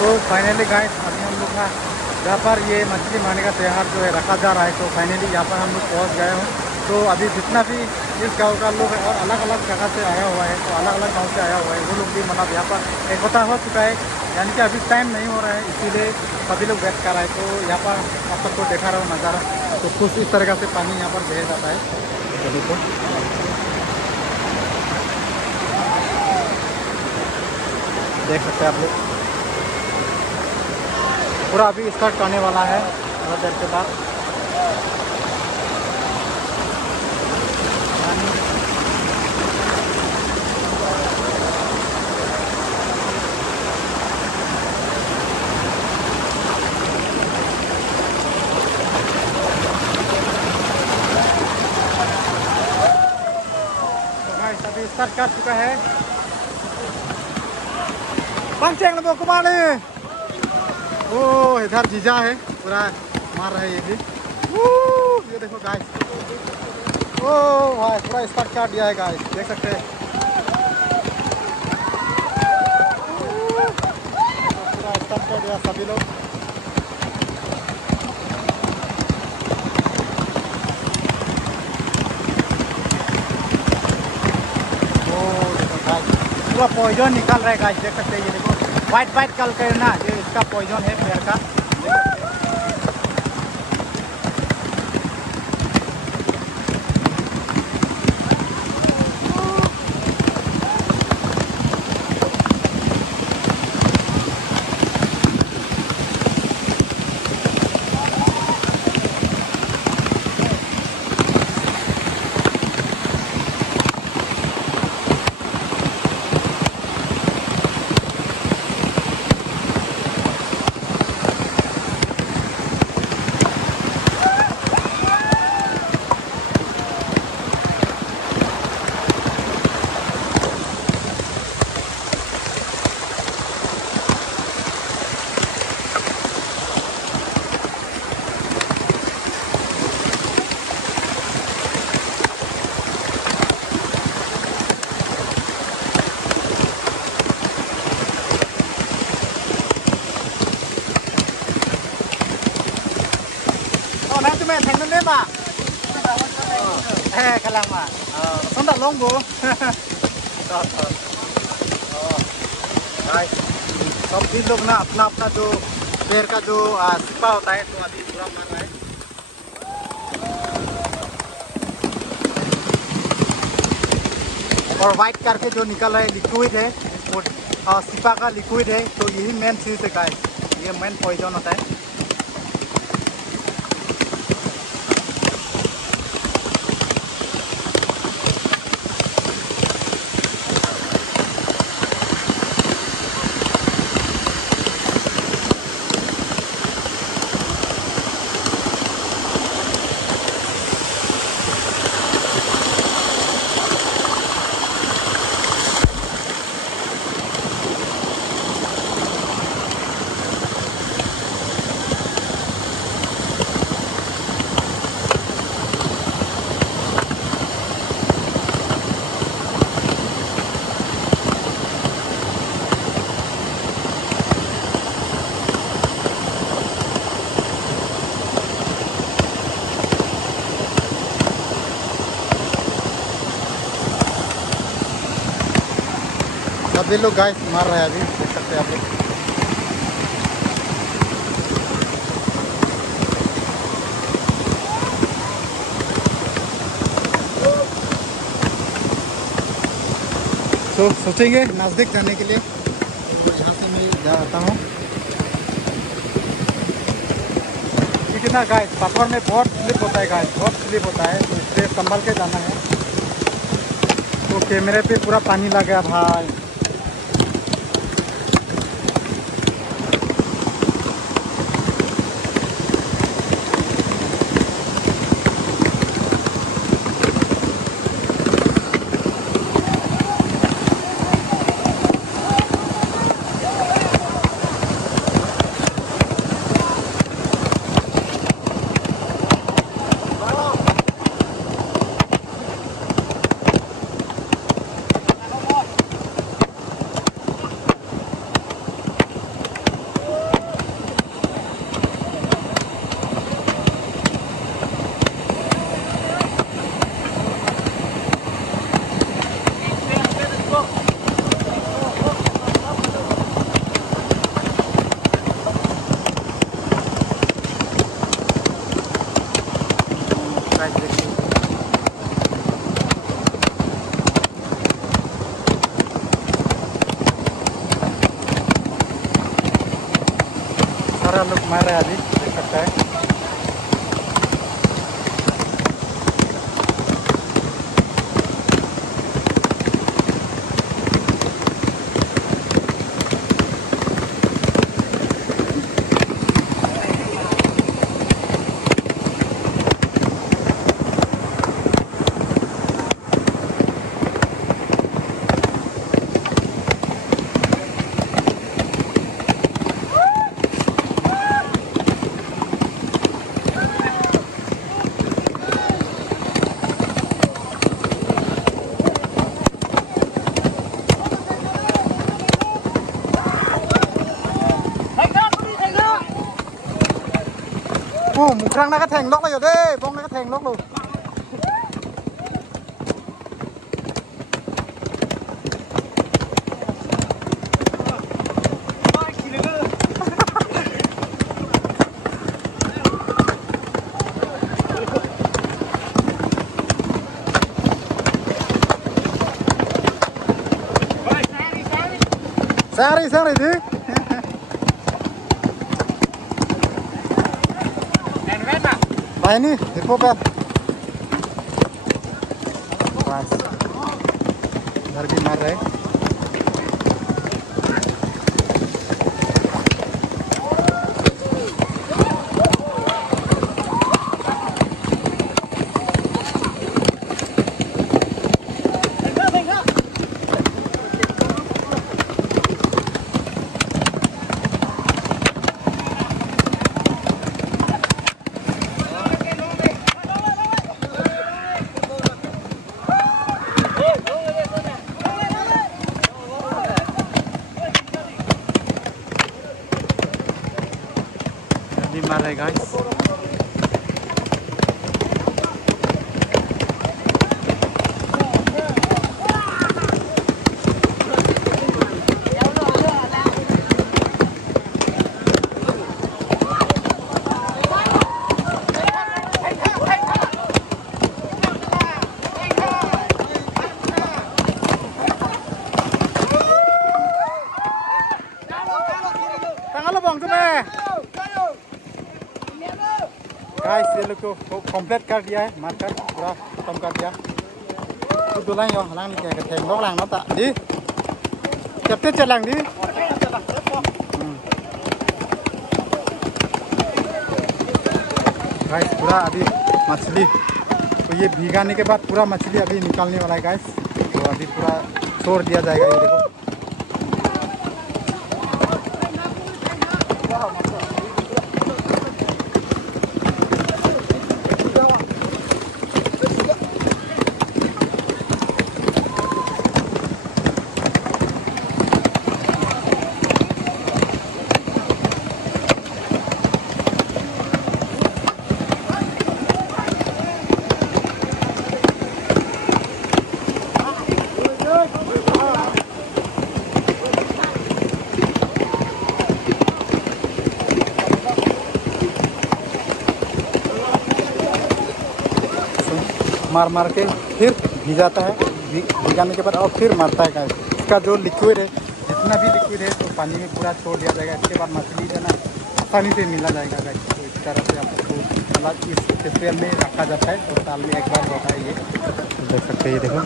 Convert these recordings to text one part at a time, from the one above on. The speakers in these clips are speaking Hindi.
तो फाइनली गाइस अभी हम लोग ना जहाँ पर ये मछली मारने का त्यौहार जो है रखा जा रहा है, तो फाइनली यहाँ पर हम लोग पहुँच गए हैं। तो अभी जितना भी इस गांव का लोग है और अलग अलग जगह से आया हुआ है, तो अलग अलग गांव से आया हुआ है, वो लोग भी मतलब यहाँ पर इकट्ठा हो चुका है। यानी कि अभी टाइम नहीं हो रहा है, इसीलिए सभी लोग वेट कर रहे हैं। तो यहाँ पर आप सबको देखा रहा हूँ नज़ारा, तो कुछ इस तरह से पानी यहाँ पर बह जाता है। सभी को देख सकते हैं आप लोग, पूरा अभी स्टार्ट करने वाला है थोड़ा देर के बाद। तो गाइस अभी स्टार्ट कर चुका है। पंचेंग लो कुमारी, ओ इधर जीजा है, पूरा मार रहा है ये भी। ये देखो गाइस, ओ भाई पूरा स्टार्ट कर दिया है गाइस, देख सकते हैं। पूरा स्टार्ट कर दिया सभी लोग। ओ देखो गाइस, पूरा पॉइजन निकाल रहा है गाइस, देख सकते हैं। ये देखो वाइट वाइट कलर का ना, ये इसका पॉइजन है पेड़ का। Nanti main thành lên mà. Cái lăng mà. Không đặt lông bố. सब भी लोग ना अपना अपना जो पेड़ का जो सिपा होता है, तो अभी पूरा मार रहा है। और वाइट करके जो निकल रहा है लिक्विड है, सिपा का लिक्विड है, तो यही मेन चीज़ है गाइस, ये मेन पॉइजन होता है। सभी लोग गाइस मार रहे हैं, अभी देख सकते हैं आप लोग। तो सोचेंगे नज़दीक जाने के लिए, तो यहाँ से मैं जाता हूँ। क्योंकि ना गाइस पत्थर में बहुत स्लिप होता है गाइस, बहुत स्लिप होता है, तो इसलिए संभल के जाना है। तो कैमरे पे पूरा पानी लग गया भाई। सारा लोग मार रहे हैं अभी, देख सकता है। một răng nó có thành lóc rồi đấy, bông nó có thành lóc rồi. Sang đi chứ. Ini Depo Bel. बस घर भी मार रहे। मार रहे गाइस। गाइस ये लोग को कंप्लीट कर दिया है, मारकर पूरा खत्म कर दिया। तो दुलाइन यो हलांग क्या कहते हैं लोग लांग ना ता दी जब तक चलांग दी गाइस पूरा अभी मछली तो ये भीगाने के बाद पूरा मछली अभी निकालने वाला है गाइस। तो अभी पूरा छोड़ दिया जाएगा। ये देखो मार मार के फिर भिजाता है, भिगाने के बाद और फिर मारता है गाइस। इसका जो लिक्विड है, जितना भी लिक्विड है तो पानी में पूरा छोड़ दिया जाएगा। इसके बाद मछली जो है ना आसानी से मिला जाएगा गाइस। तो इस तरह से आपको मतलब इस फेस्टिवल में रखा जाता है और साल में एक बार होता है ये। तो देख सकते हैं ये देखो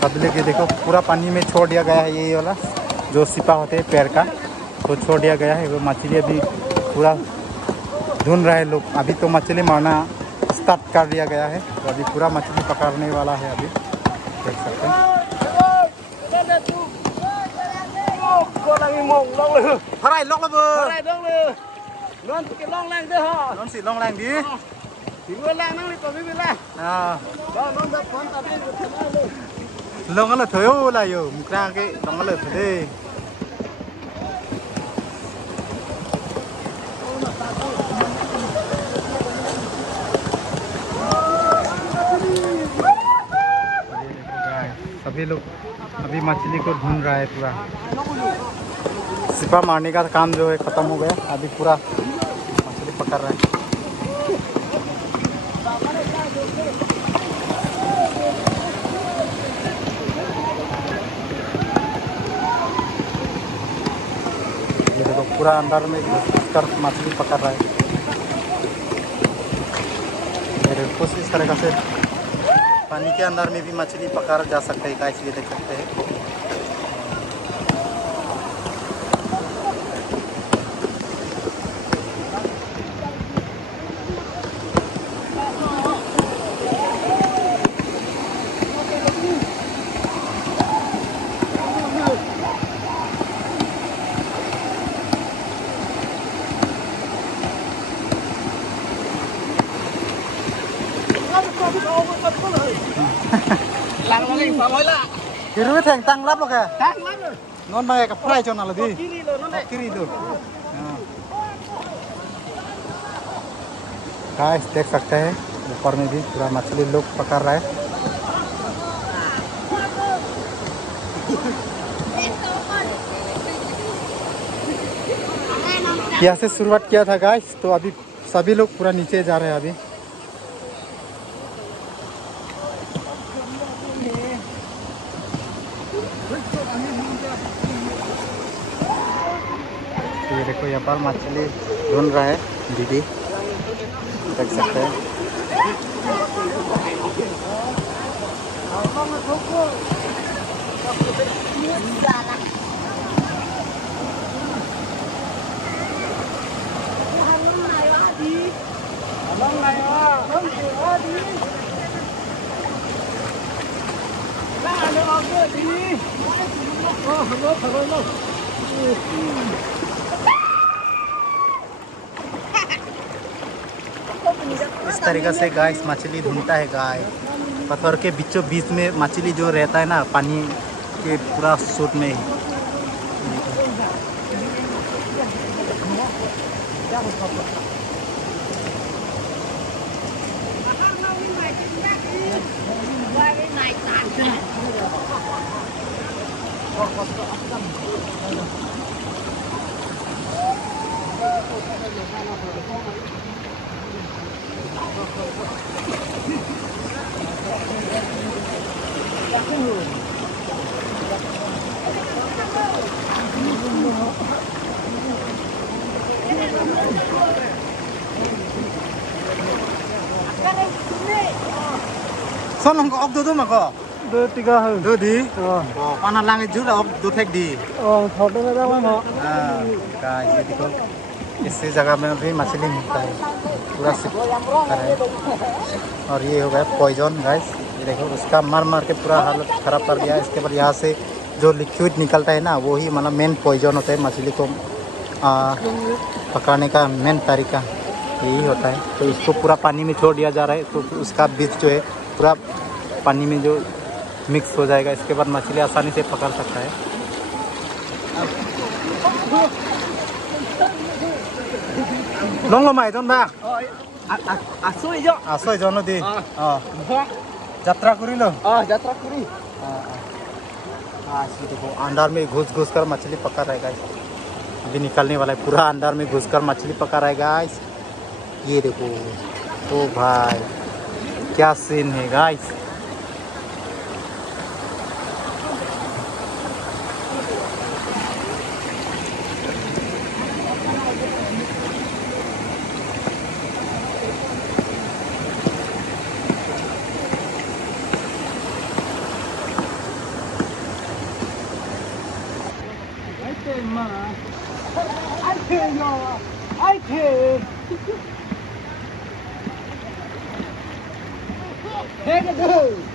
सब लेके देखो पूरा पानी में छोड़ दिया गया है। ये वाला जो सिपा होते हैं पैर का तो छोड़ दिया गया है। वो मछली अभी पूरा ढूंढ रहे हैं लोग। अभी तो मछली मारना स्टार्ट कर दिया गया है। तो अभी पूरा मछली पकड़ने वाला है अभी, देख सकते हैं। Thôi lóc bơ. Luôn cái long lang đây hả? Luôn xịt long lang đi. Thì mưa lang nó đi còn biết lang. À. Đó nó đập con tập đi luôn. Long nó là thối là yo, mục ra cái long nó là thối đi. सभी लोग अभी मछली को ढूंढ रहा है। पूरा सिपा मारने का काम जो है ख़त्म हो गया। अभी पूरा मछली पकड़ रहा है। पूरा अंदर में घुसकर मछली पकड़ रहा है। मेरे कुछ इस तरह से पानी के अंदर में भी मछली पकड़ा जा सकता है गाइस, ये देख सकते हैं। Kiri với thành tăng lắm rồi kìa. Tăng lắm rồi. Nó này gặp fry cho nào là gì? Kiri rồi, nó này. Kiri rồi. Guys, देख सकते हैं ऊपर में भी पूरा मछली लोग पकड़ रहा है। यहाँ से शुरुआत किया था गाइस, तो अभी सभी लोग पूरा नीचे जा रहे हैं अभी। ये देखो यहाँ पर मछली ढूंढ रहा है दीदी, देख सकते हैं। इस तरीक़े से गाइस मछली ढूंढता है गाय। पत्थर के बीचों बीच में मछली जो रहता है ना, पानी के पूरा सूट में ही। Son không có ốc đưa mà có. Đưa tiga hơn. Đưa đi. Con hàng lang trước là ốc đưa thách đi. Thọt đưa ra ngoài họ. ये देखो इसी जगह में भी मछली मिलता है, पूरा है। और ये हो गया पॉइजन गाइस, ये देखो उसका मार मार के पूरा हालत ख़राब कर दिया। इसके बाद यहाँ से जो लिक्विड निकलता है ना, वो ही मतलब मेन पॉइजन होता है। मछली को पकाने का मेन तरीका यही होता है। तो इसको पूरा पानी में छोड़ दिया जा रहा है, तो उसका बीज जो है पूरा पानी में जो मिक्स हो जाएगा। इसके बाद मछली आसानी से पकड़ सकता है। Long lo mày con bạc. Soi cho nó đi. Jatra kuri lo. Jatra kuri. देखो अंदर में घुस कर मछली पकड़ रहा है गाइस। अभी निकलने वाला है, पूरा अंदर में घुस कर मछली पकड़ रहा है गाइस। ये देखो, ओ भाई क्या सीन है guys. I can. Take it.